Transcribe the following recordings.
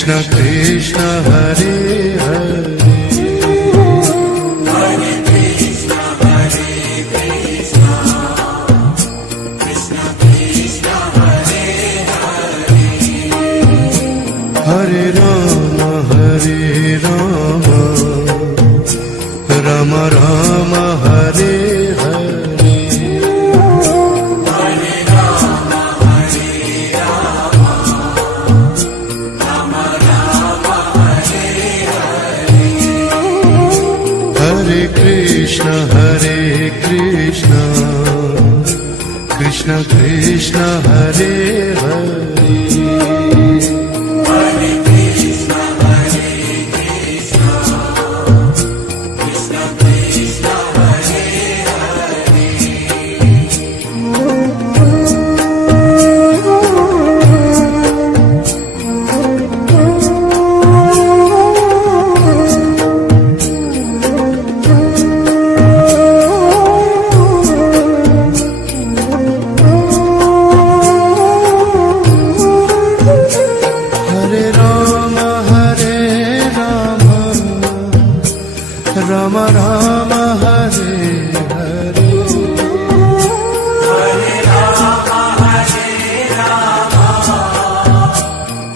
Krishna Krishna Hare Hare Hare Krishna Krishna Krishna Krishna Hare Hare Hare Rama Rama Rama Hare Hare Krishna Krishna Hare Hare Hare Krishna Krishna Krishna Krishna Hare Rama Rama Hare Hare Hare Rama Hare Rama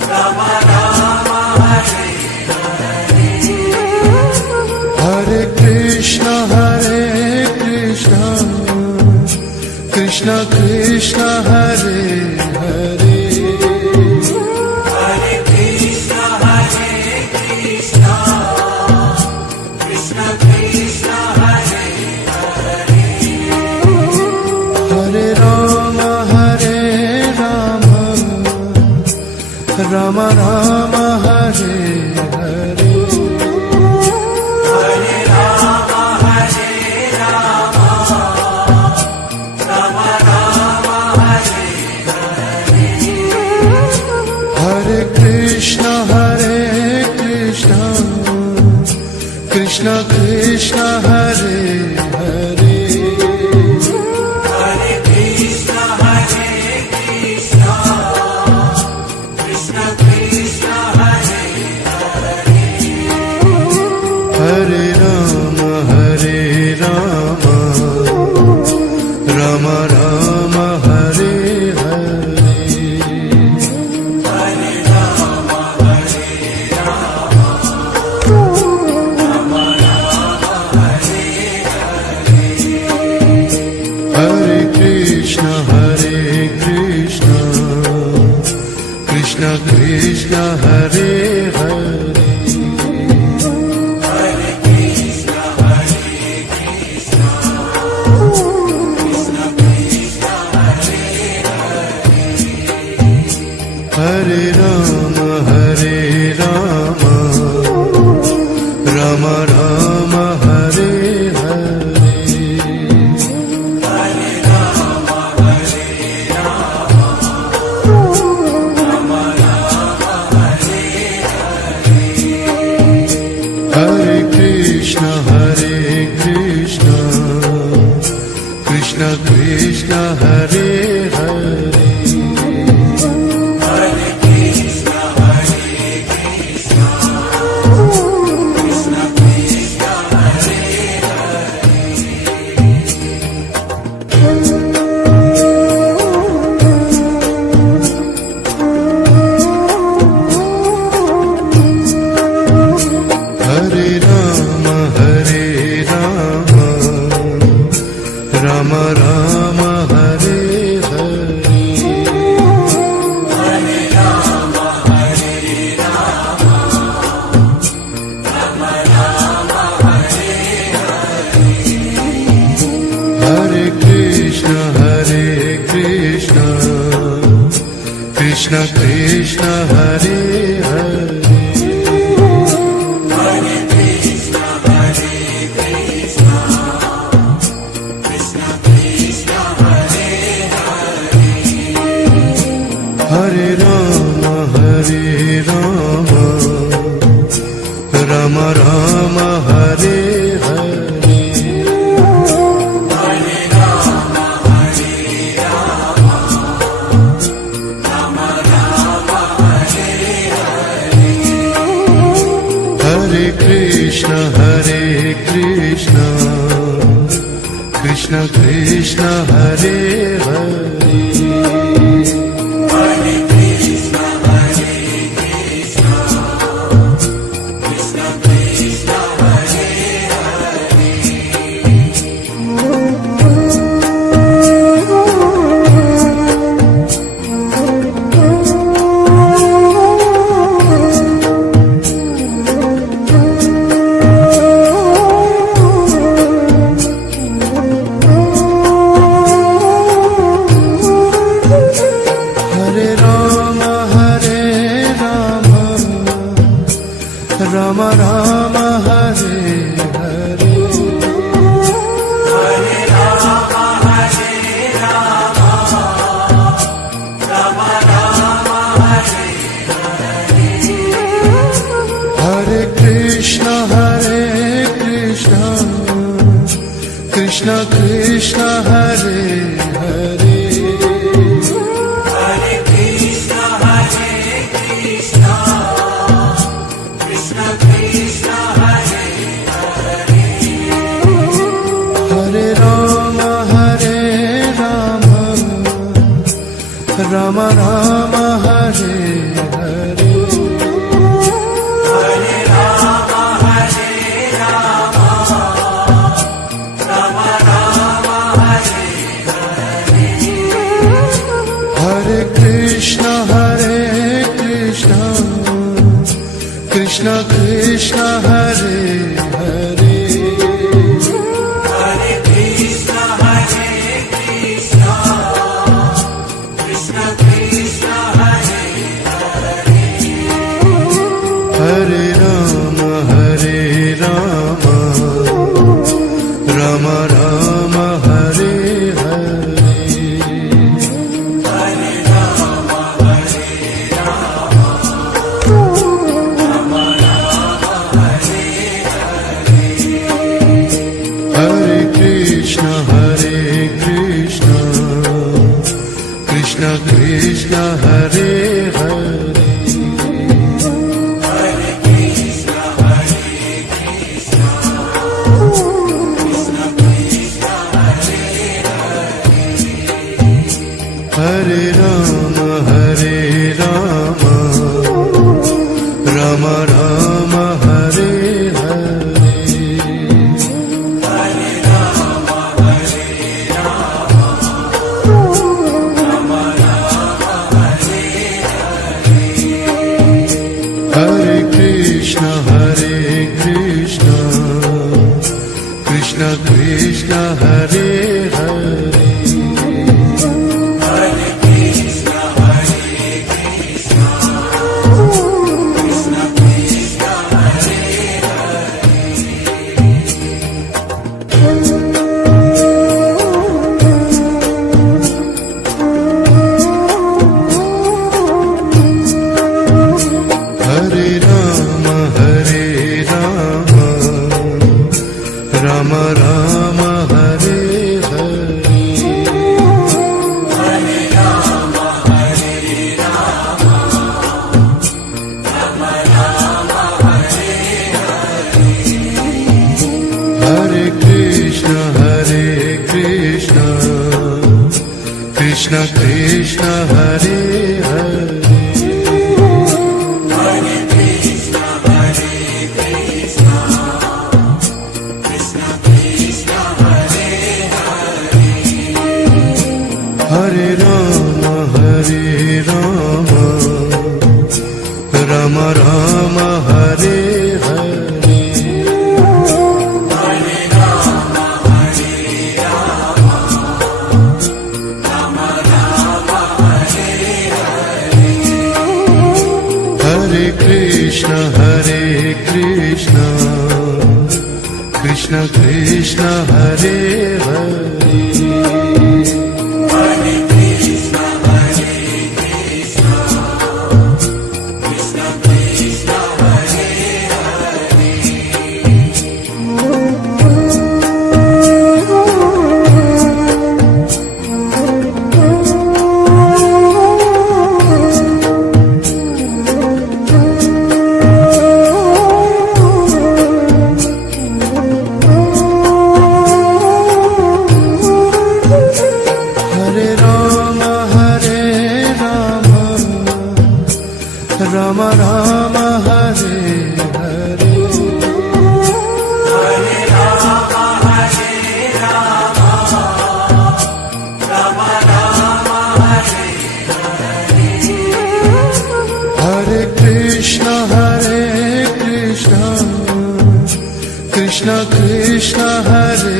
Rama Rama Hare Hare Hare Krishna Krishna Krishna Hare Hare Rama Rama Hare Hare Hare Rama Hare Rama Rama Rama Hare Hare Hare Krishna Krishna Krishna Hare Hare Hare Rama Rama Rama Hare Hare Hare Rama Hare Rama Rama Rama Hare Hare Hare Krishna Krishna Krishna Hare Hare Hare Rama Rama Rama Hare Hare Hare Rama Hare Rama Rama Rama Hare Hare Hare Krishna Krishna Krishna Hare Hare Hare Krishna Krishna Hare Hare Hare Rama Rama Rama Hare Hare Hare Krishna Krishna Krishna Hare Hare Rama Rama Hare Hare Hare Rama Hare Rama Rama Rama Hare Hare Hare Krishna Krishna Krishna Hare Hare Rama Rama Hare Hare Hare Rama Hare Rama Rama Rama Hare Hare Hare Krishna Krishna Krishna Hare Hare Hare Rama Rama Rama Hare Hare Hare Rama Hare Rama Rama Rama Hare Hare Hare Krishna Krishna Krishna Hare Hare Hare Rama Rama Rama Hare Hare Hare Rama Hare Rama Rama Rama Hare Hare Hare Krishna Krishna Krishna Hare Hare Rama Rama Hare Hare Hare Rama Hare Rama Rama Rama Hare Hare Hare Krishna Krishna Krishna Hare Hare Hare Rama Rama Rama Hare Hare Hare Rama Hare Rama Rama Rama Hare Krishna Hare Krishna Krishna Krishna Hare Hare Rama Rama Hare Hare Hare Rama Hare Rama Rama Rama Hare Hare Hare Krishna Krishna Krishna Hare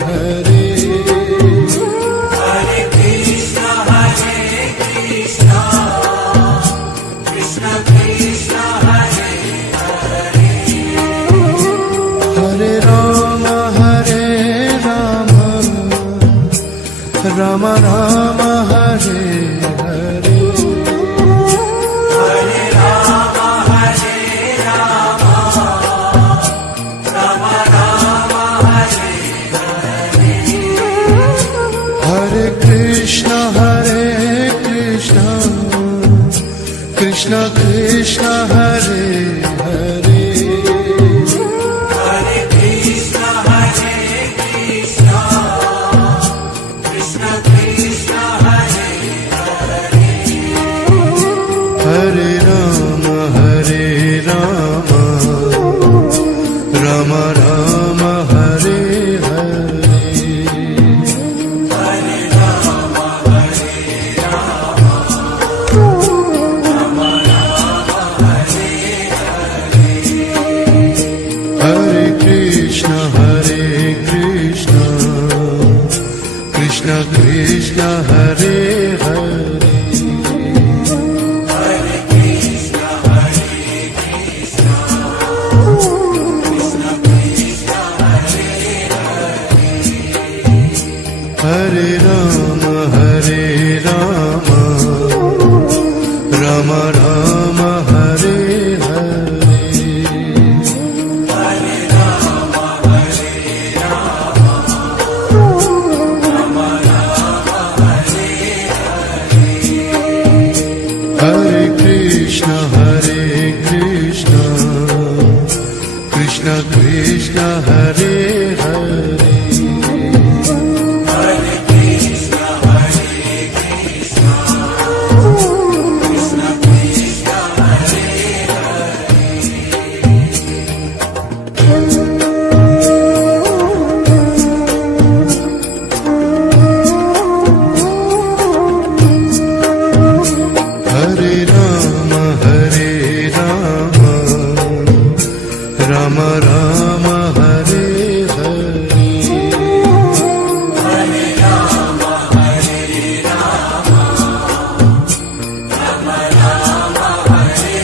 Hare Hare Krishna Krishna Krishna Hare Hare Hare Rama Rama Rama Hare Hare Hare Rama Hare Rama Rama Rama Hare Hare Hare Krishna Krishna Krishna Hare Hare Hare Krishna Krishna Krishna Krishna Hare Hare Hare Rama Rama Rama Hare Hare Hare Rama Hare Rama Rama Rama Hare Hare Krishna Krishna Krishna Hare Hare Hare Krishna Krishna Krishna Krishna Hare Hare Rama Rama Rama Hare Hare Hare Rama Hare Rama Rama Rama Hare Hare Krishna Krishna Krishna Hare Hare Hare Krishna Krishna Krishna Krishna Hare Hare Rama Rama Rama Hare Hare Hare Rama Hare Rama Rama Rama Hare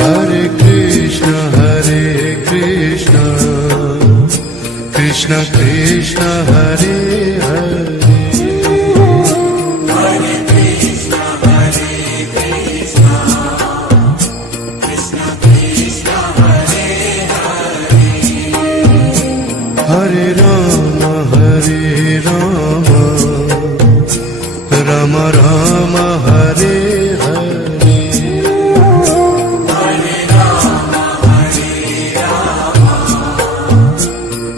Hare Krishna Krishna Krishna Hare Hare Hare Krishna Krishna Krishna Krishna Hare Hare Rama Rama Rama Hare Hare Hare Rama Hare Rama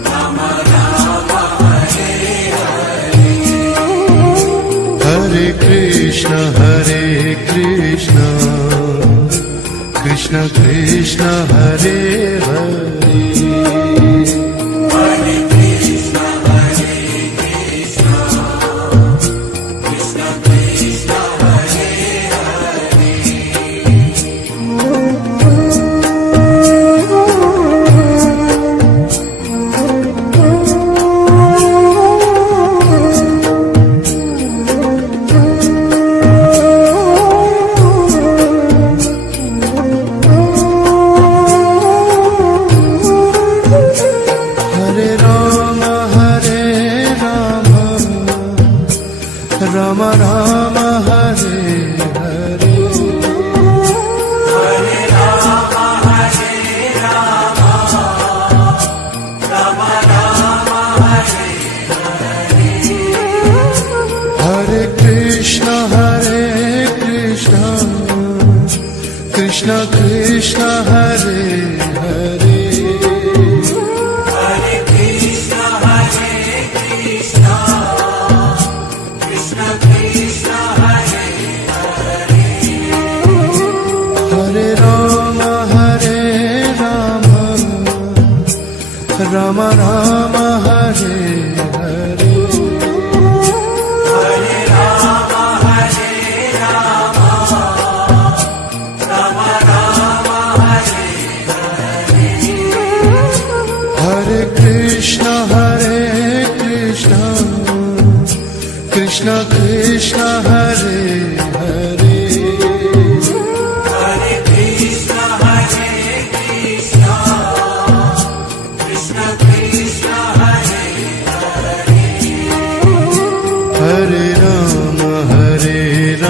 Rama Rama Hare Hare Krishna Krishna Krishna Hare Hare Hare Krishna Krishna Krishna Krishna Hare Rama Rama Hare Hare Hare Rama Hare Rama Rama Rama Hare Hare Krishna Krishna Krishna Hare Hare Hare Krishna Hare Krishna Krishna Krishna Hare Hare Rama Rama Rama Hare Hare Hare Rama Hare Rama Rama Rama Hare Hare Krishna Krishna Krishna Hare Hare Hare Krishna Hare Krishna Krishna Krishna Hare Hare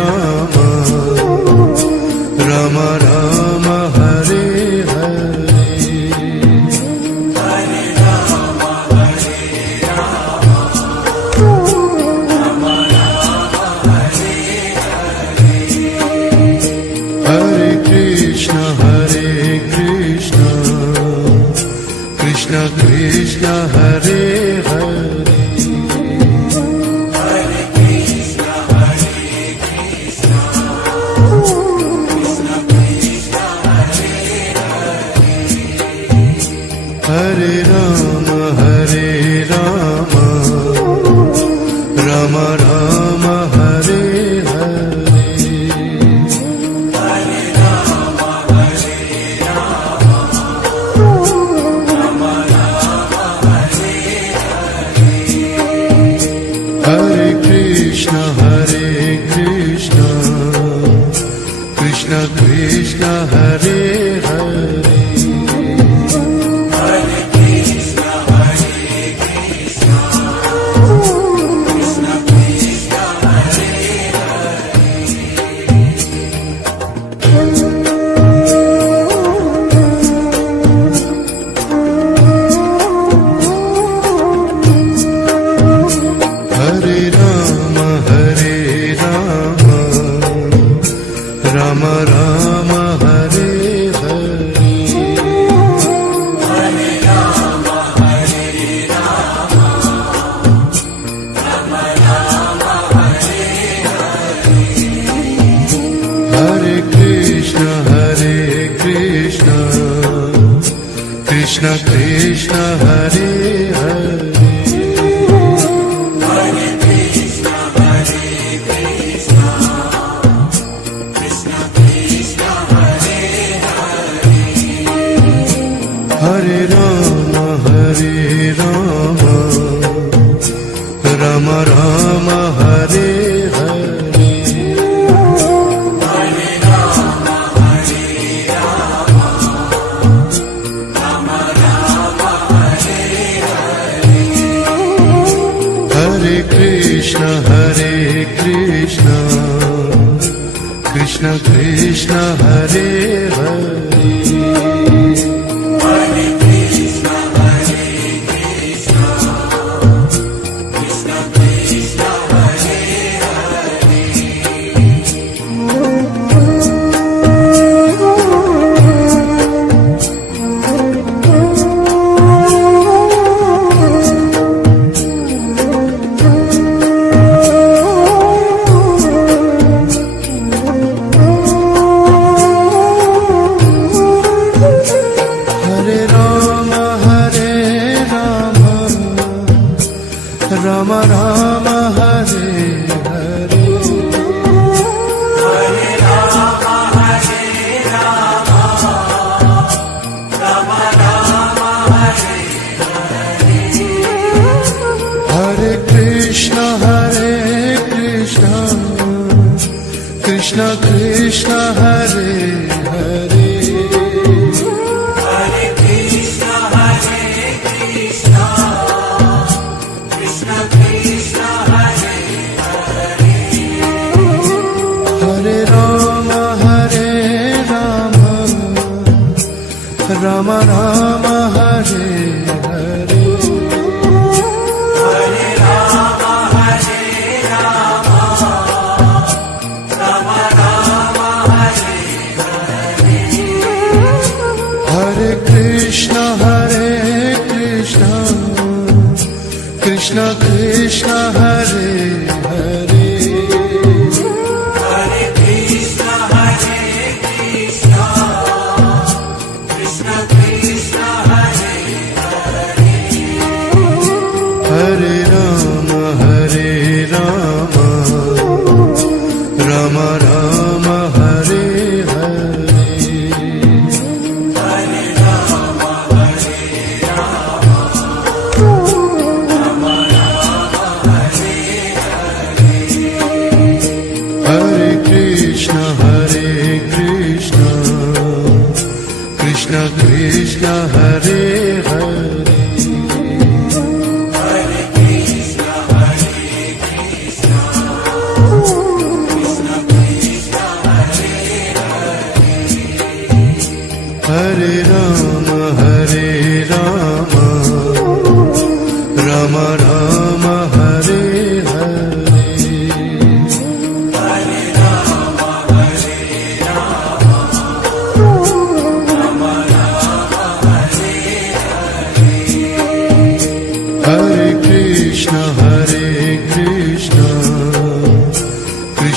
Rama Rama Rama Hare Hare Hare Rama Hare Rama Rama Rama Hare Hare Krishna Krishna Krishna Hare Hare Hare Krishna Hare Krishna Krishna Krishna Hare Hare Rama Rama Rama Hare Hare Hare Rama Hare Rama Rama Rama Hare Hare Krishna Krishna Krishna Hare Hare Hare Krishna Hare Krishna Krishna Krishna Hare Hare Rama Rama Rama Hare Hare Hare Rama Hare Rama Rama Rama Hare Hare Krishna Krishna Krishna Hare Hare Hare Krishna Hare Krishna Krishna Krishna Hare Hare Rama Rama Rama Hare Hare Hare Rama Hare Rama Rama Rama Hare Hare Krishna Krishna Krishna Hare Hare Hare Krishna Hare Krishna Krishna Krishna Hare Hare Rama Rama Rama Hare Hare Hare Rama Hare Rama Rama Rama Hare Hare Krishna Krishna Krishna Hare Hare Hare Krishna Hare Krishna Krishna Krishna Hare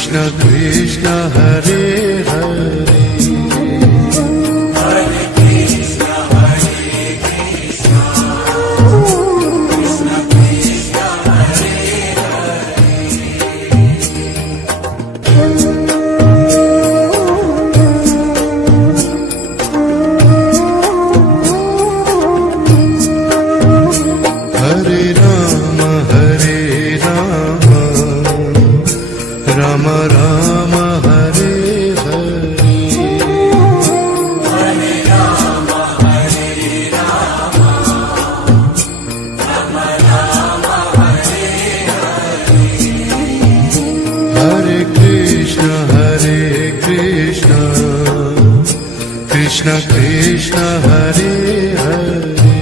Krishna Krishna Hare Hare Hare Krishna, Hare Krishna, Krishna Krishna, Hare Hare Ram Ram Ram Hare Hare Hare Rama, Hare Rama, Rama Rama, Hare Hare Krishna Krishna Krishna Hare Hare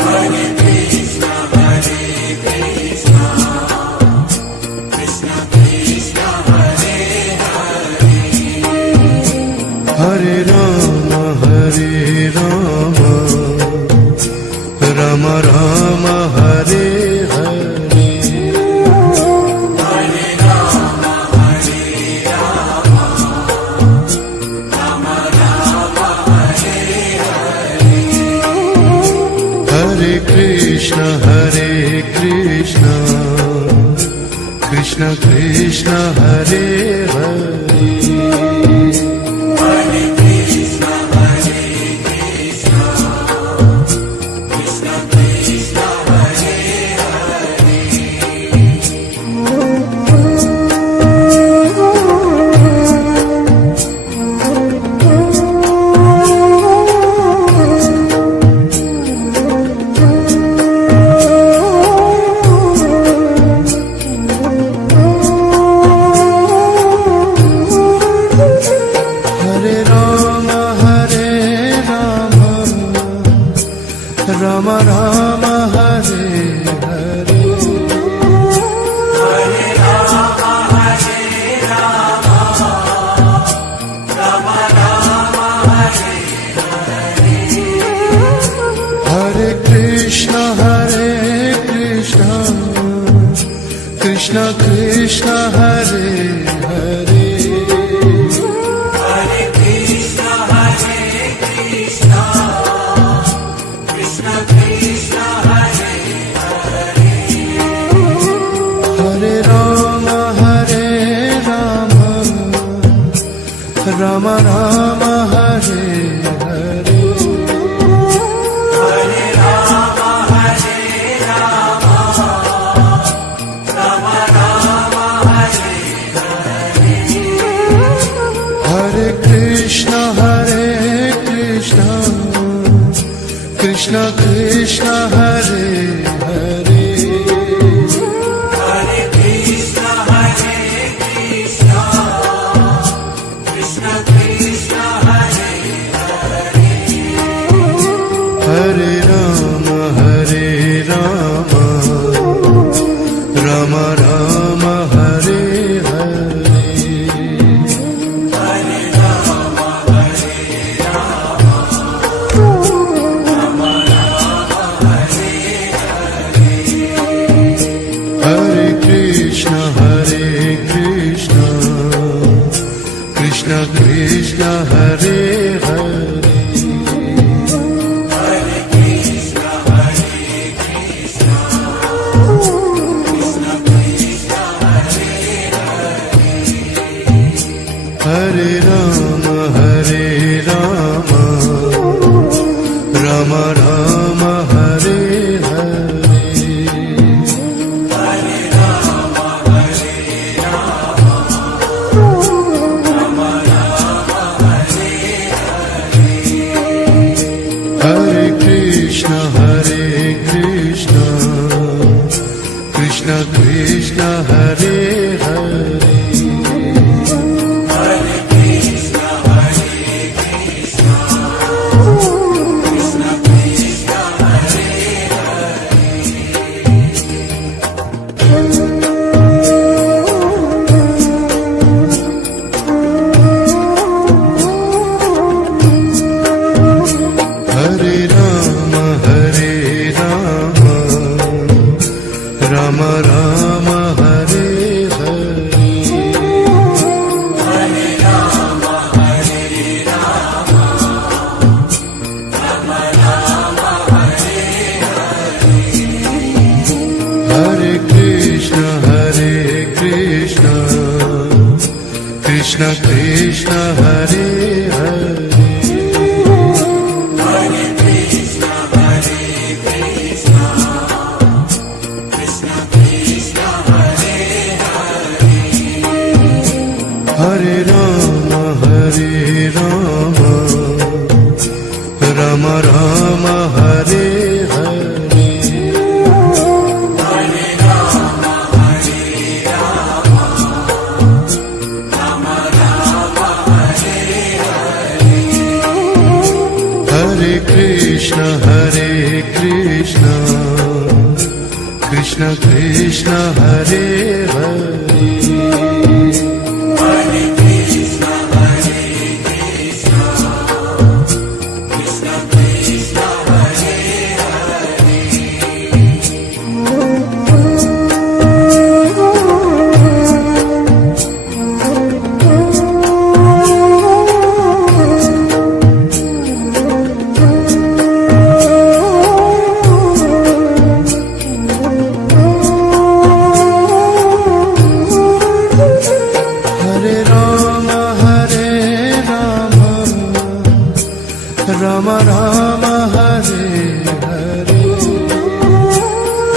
Hare Krishna, Hare Krishna, Krishna Krishna, Hare Hare Ram Ram Ram Hare Hare Hare Rama, Hare Rama, Rama Rama, Hare Hare Krishna Krishna Krishna Hare Hare Hare Krishna, Hare Krishna, Krishna Krishna, Hare Hare Ram Ram Ram Hare Hare Hare Rama, Hare Rama, Rama Rama, Hare Hare Krishna Krishna Krishna Hare Hare Hare Krishna, Hare Krishna, Krishna Krishna, Hare Hare Ram Ram Ram Hare Hare Hare Rama, Hare Rama, Rama Rama, Hare Hare Krishna Krishna Krishna Hare Hare Hare Krishna, Hare Krishna, Krishna Krishna, Hare Hare Ram Ram Ram Hare Hare Hare Rama, Hare Rama, Rama Rama, Hare Hare Krishna Krishna Krishna Hare Hare Hare Krishna, Hare Krishna, Krishna Krishna, Hare Hare Ram Ram Ram Hare Hare Hare Rama, Hare Rama, Rama Rama, Hare Hare Krishna Krishna Krishna Hare Hare Hare Krishna, Hare Krishna, Krishna Krishna, Krishna Krishna Hare Hare Hare Krishna, Hare Krishna, Krishna Krishna, Hare Hare. Hare Rama Hare Rama Rama Rama Hare Hare Hare Rama, Hare Rama, Rama Rama, Hare Hare. Hare Krishna Krishna Krishna Hare Hare Hare Krishna, Hare Krishna, Krishna Krishna, Hare Hare. Hare Rama Hare Rama Rama Rama Hare Hare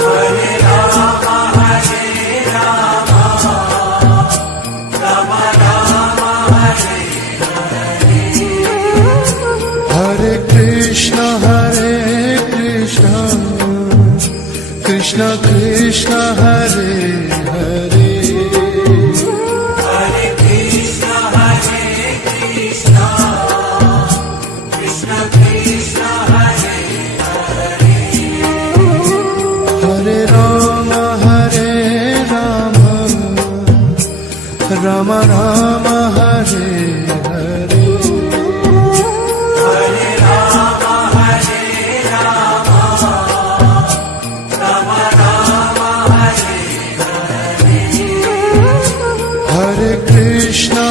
Hare Rama, Hare Rama, Rama Rama, Hare Hare Krishna Krishna Krishna Hare Hare Hare Krishna, Hare Krishna, Krishna Krishna, Hare Hare. Hare Rama Hare Rama Rama Rama Hare Hare Hare Rama, Hare Rama, Rama Rama, Hare Hare. Hare Krishna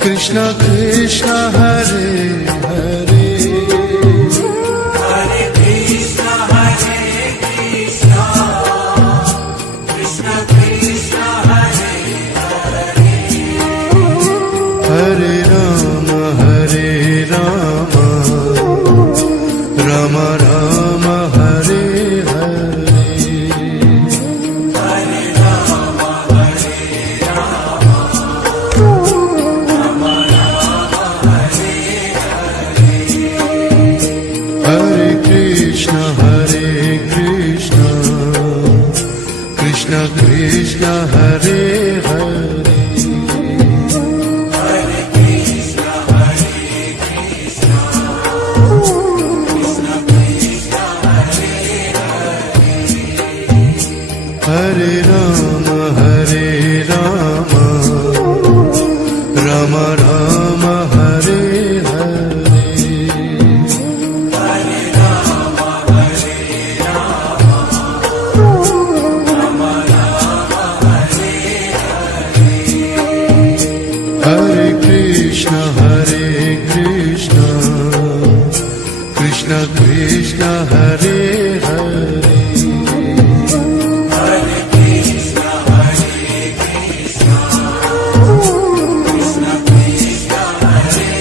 Krishna Krishna Hare Hare Hare Krishna, Hare Krishna, Krishna Krishna, Hare Hare. Hare Rama Hare Rama Rama Rama Hare Hare Hare Rama, Hare Rama, Rama Rama, Hare Hare. Hare Krishna Krishna Krishna Hare Hare Hare Krishna, Hare Krishna, Krishna Krishna, Hare Hare. Hare Rama Hare Rama Rama Rama Hare Hare Hare Rama, Hare Rama, Rama Rama, Hare Hare. Hare Krishna Krishna Krishna Hare Hare Hare Krishna, Hare Krishna, Krishna Krishna, Hare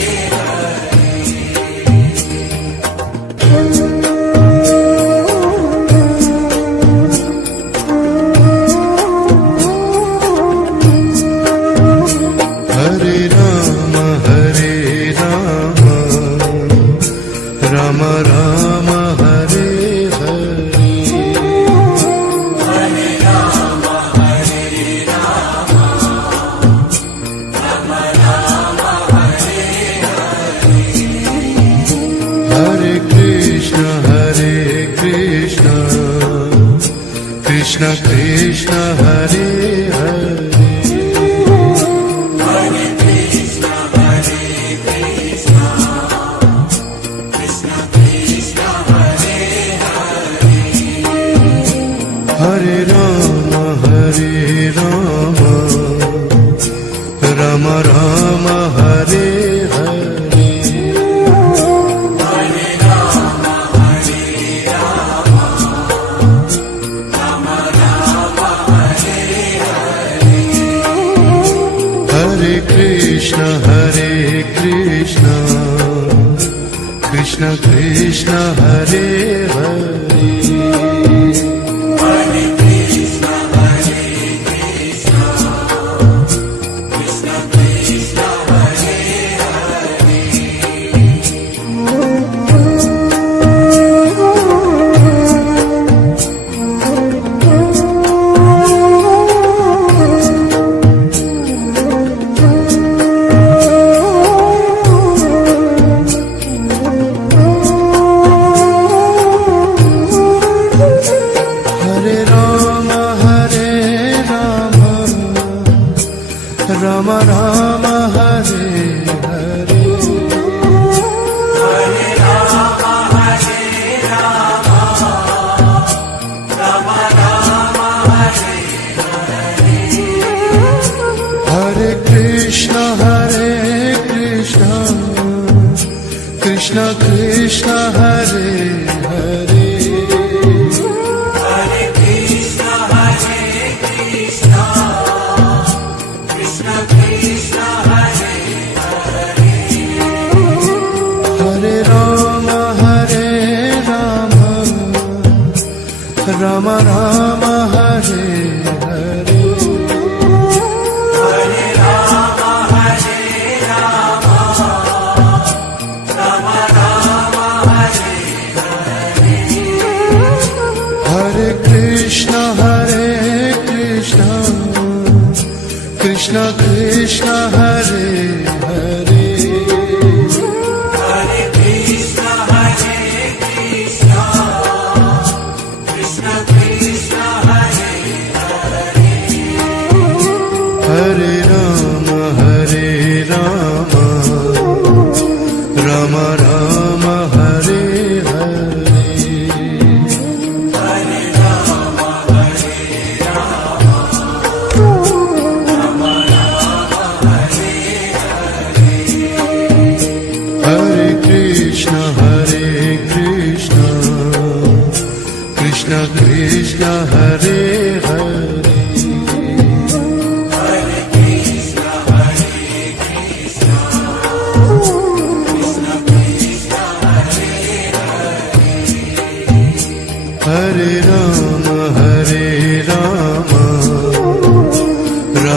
Hare Rama Hare Rama Rama Rama Hare Hare Hare Rama, Hare Rama, Rama Rama, Hare Hare. Hare Krishna Krishna Krishna Hare Hare Hare Krishna, Hare Krishna, Krishna Krishna, Hare Hare. Hare Rama Hare Rama Rama Rama Hare Hare Hare Rama, Hare Rama, Rama Rama, Hare Hare.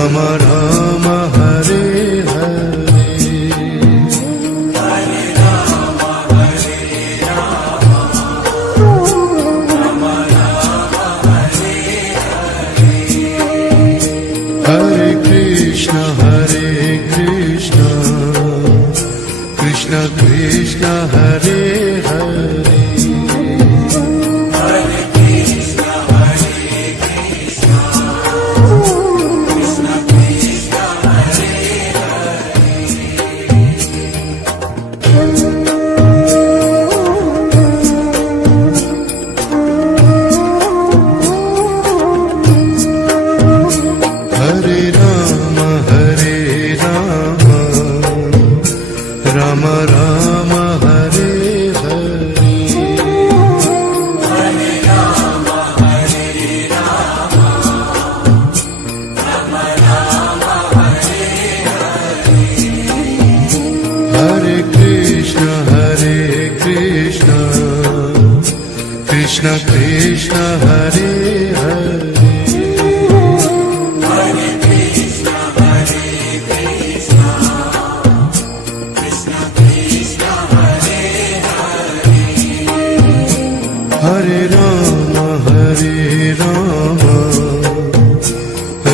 Ram Ram Hare Hare Hare Krishna Krishna Krishna Hare Hare Hare Ram Ram Ram Hare Hare Hare Krishna Krishna Krishna Hare Hare Hare Ram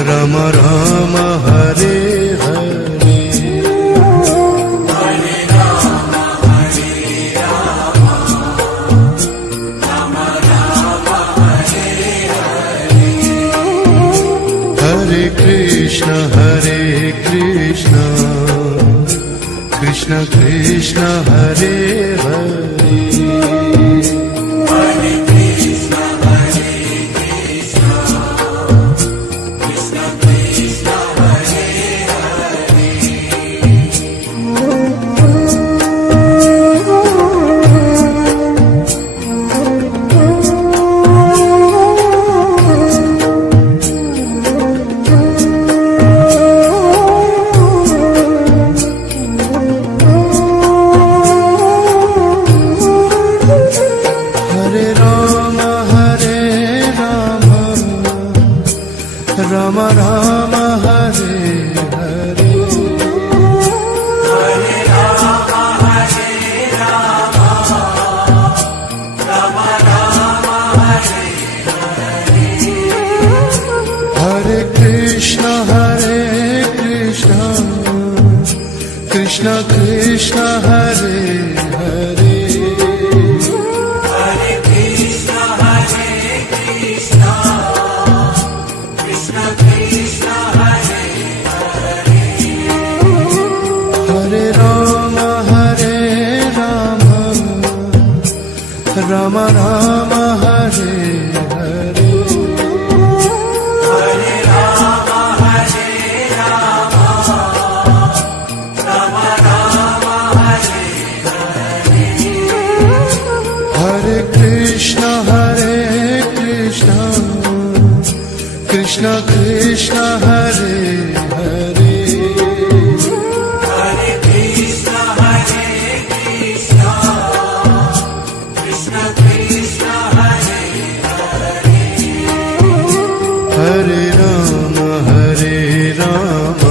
Ram Ram Hare Hare Hare Krishna Krishna Krishna Hare Hare Ram Ram Hare Hare Hare Krishna Krishna Krishna Hare Hare Hare Ram Ram Ram Hare Hare Hare Krishna Krishna Krishna Hare Hare Hare Ram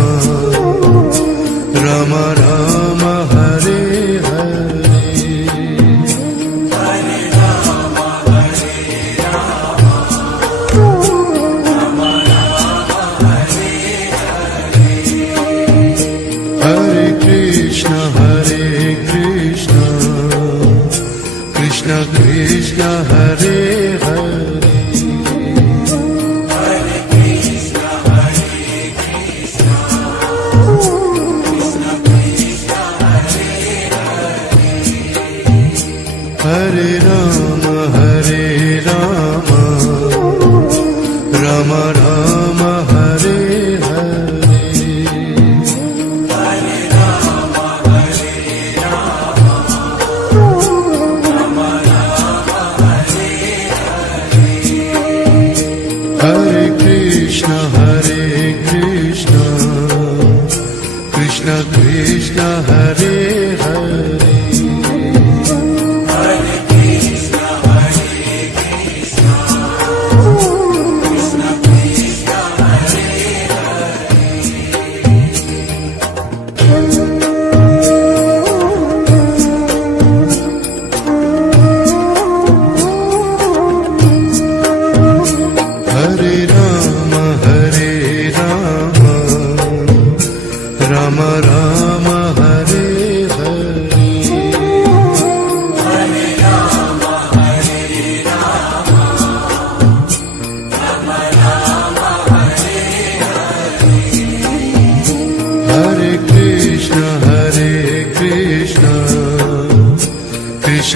Ram Ram Hare Hare Hare Krishna Krishna Krishna Hare Hare Hare Ram Ram Ram Hare Hare Hare Krishna Krishna Krishna Hare Hare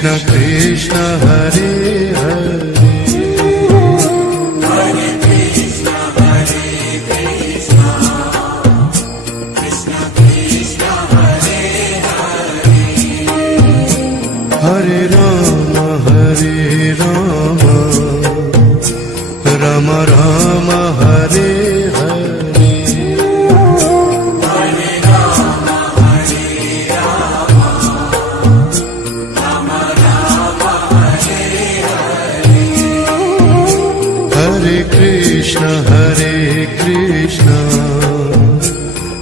Krishna Krishna Hare Hare Hare Krishna, Hare Krishna, Krishna Krishna, Hare Hare. Hare Rama Hare Rama Rama Rama Hare Hare Hare Rama, Hare Rama, Rama Rama, Hare Hare. Hare Krishna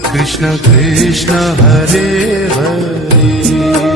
Krishna Krishna Hare Hare